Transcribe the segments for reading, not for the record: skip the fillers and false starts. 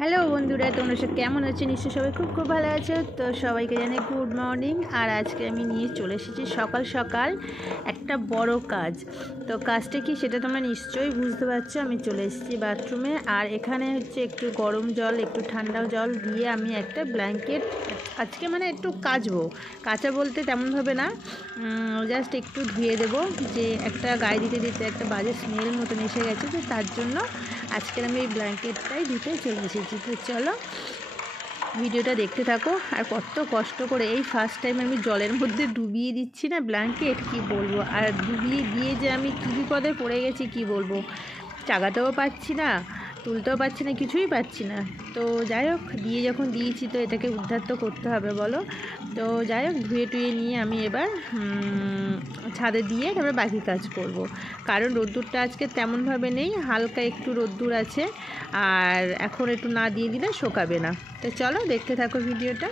Hello বন্ধুরা, তোমরা সব কেমন আছো? নিশ্চয়ই সবাই খুব খুব ভালো আছো। তো সবাইকে জানাই গুড মর্নিং। আর আজকে আমি নিয়ে চলে এসেছি সকাল সকাল একটা বড় কাজ। তো কাজটা কি সেটা তোমরা নিশ্চয়ই বুঝতে পারছো। আমি চলে এসেছি বাথরুমে, আর এখানে হচ্ছে একটু গরম জল একটু ঠান্ডা জল দিয়ে আমি একটা ব্ল্যাঙ্কেট আজকে মানে একটু কাচা বলতে তেমনভাবে না, জাস্ট একটু ধুয়ে দেবো। যে একটা গায়ে দিতে দিতে একটা বাজে স্মেল মতন এসে গেছে, তো তার জন্য আজকের আমি এই ব্ল্যাঙ্কেটটাই ধুতে চলে এসেছি। তো চলো ভিডিওটা দেখতে থাকো। আর কত কষ্ট করে এই ফার্স্ট টাইম আমি জলের মধ্যে ডুবিয়ে দিচ্ছি না ব্ল্যাঙ্কেট, কি বলবো। আর ডুবিয়ে দিয়ে যে আমি কী বিপদে পড়ে গেছি কি বলবো, চাগাতেও পাচ্ছি না, তুলতেও পারছি না, কিছুই পাচ্ছি না। তো যাই হোক, দিয়ে যখন দিয়েছি তো এটাকে উদ্ধার তো করতে হবে বলো। তো যাই হোক, ধুয়ে টুয়ে নিয়ে আমি এবার ছাদে দিয়ে তারপরে বাকি কাজ করব। কারণ রোদ্দুরটা আজকে তেমনভাবে নেই, হালকা একটু রোদ্দুর আছে, আর এখন একটু না দিয়ে দিলে শোকাবে না। তো চলো দেখতে থাকো ভিডিওটা।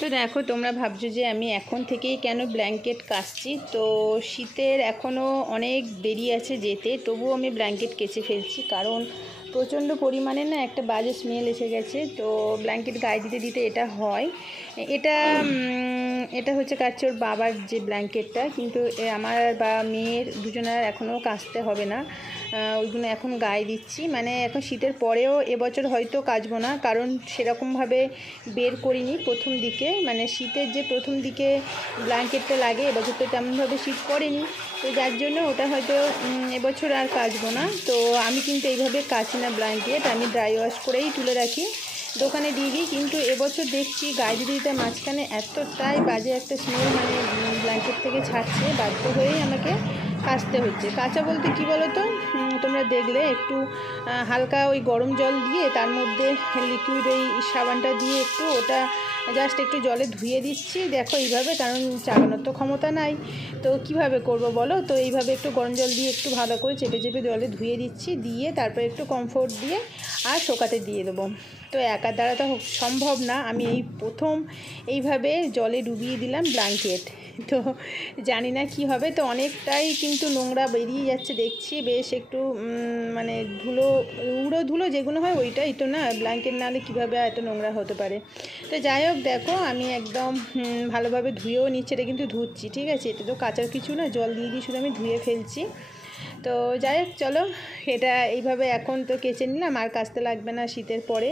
তো দেখো, তোমরা ভাবছো যে আমি এখন থেকেই কেন ব্ল্যাঙ্কেট কাচছি। তো শীতের এখনও অনেক দেরি আছে যেতে, তবুও আমি ব্ল্যাঙ্কেট কেচে ফেলছি, কারণ প্রচণ্ড পরিমাণে না একটা বাজে স্মেল এসে গেছে। তো ব্ল্যাঙ্কেট গায়ে দিতে দিতে এটা হয়। এটা এটা হচ্ছে কাচছে ওর বাবার যে ব্ল্যাঙ্কেটটা, কিন্তু আমার বা মেয়ের দুজনের এখনও কাচতে হবে না, ওইগুলো এখন গায়ে দিচ্ছি। মানে এখন শীতের পরেও এবছর হয়তো কাচবো না, কারণ সেরকমভাবে বের করিনি প্রথম দিকে, মানে শীতের যে প্রথম দিকে ব্ল্যাঙ্কেটটা লাগে, এবছর তো তেমনভাবে শীত পড়েনি, তো যার জন্য ওটা হয়তো এবছর আর কাচবো না। তো আমি কিন্তু এইভাবে কাচি না ব্ল্যাঙ্কেট, আমি ড্রাই ওয়াশ করেই তুলে রাখি, দোকানে দিয়ে দিই। কিন্তু এবছর দেখছি গায়ে দিতে দিতে মাঝখানে এতটাই বাজে একটা স্মেল মানে ব্ল্যাঙ্কেট থেকে ছাড়ছে, বাধ্য হয়েই আমাকে কাচতে হচ্ছে। কাচা বলতে কী বলো তো, তোমরা দেখলে একটু হালকা ওই গরম জল দিয়ে তার মধ্যে লিকুইড ওই সাবানটা দিয়ে একটু ওটা জাস্ট একটু জলে ধুয়ে দিচ্ছি। দেখো এইভাবে, কারণ চালানোর তো ক্ষমতা নাই, তো কিভাবে করব বলো। তো এইভাবে একটু গরম জল দিয়ে একটু ভালো করে চেপে চেপে জলে ধুয়ে দিচ্ছি, দিয়ে তারপরে একটু কমফোর্ট দিয়ে আর শোকাতে দিয়ে দেবো। তো একার দ্বারা তো সম্ভব না, আমি এই প্রথম এইভাবে জলে ডুবিয়ে দিলাম ব্ল্যাঙ্কেট। তো জানি না কি হবে। তো অনেকটাই কিন্তু নোংরা বেরিয়ে যাচ্ছে দেখছি, বেশ একটু মানে ধুলো, উড়ো ধুলো যেগুলো হয় ওইটাই তো, না ব্ল্যাঙ্কেট না হলে কীভাবে এত নোংরা হতে পারে। তো যাই হোক, দেখো আমি একদম ভালোভাবে ধুয়েও নিচ্ছি, এটা কিন্তু ধুচ্ছি, ঠিক আছে, এটা তো কাচার কিছু না, জল দিয়ে দিয়ে শুধু আমি ধুয়ে ফেলছি। তো যাই হোক, চলো এটা এইভাবে এখন তো কেচে নিলাম, আর কাচতে লাগবে না শীতের পরে,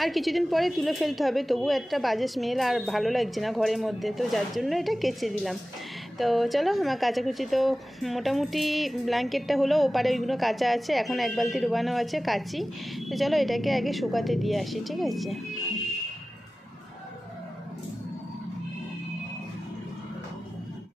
আর কিছুদিন পরে তুলে ফেলতে হবে। তবুও একটা বাজে স্মেল আর ভালো লাগছে না ঘরের মধ্যে, তো যার জন্য এটা কেচে দিলাম। তো চলো, আমার কাচাকুচি তো মোটামুটি ব্ল্যাঙ্কেটটা হলো, ওপারে ওইগুলো কাচা আছে, এখন এক বালতি ডোবানো আছে, কাচি। তো চলো এটাকে আগে শুকাতে দিয়ে আসি, ঠিক আছে।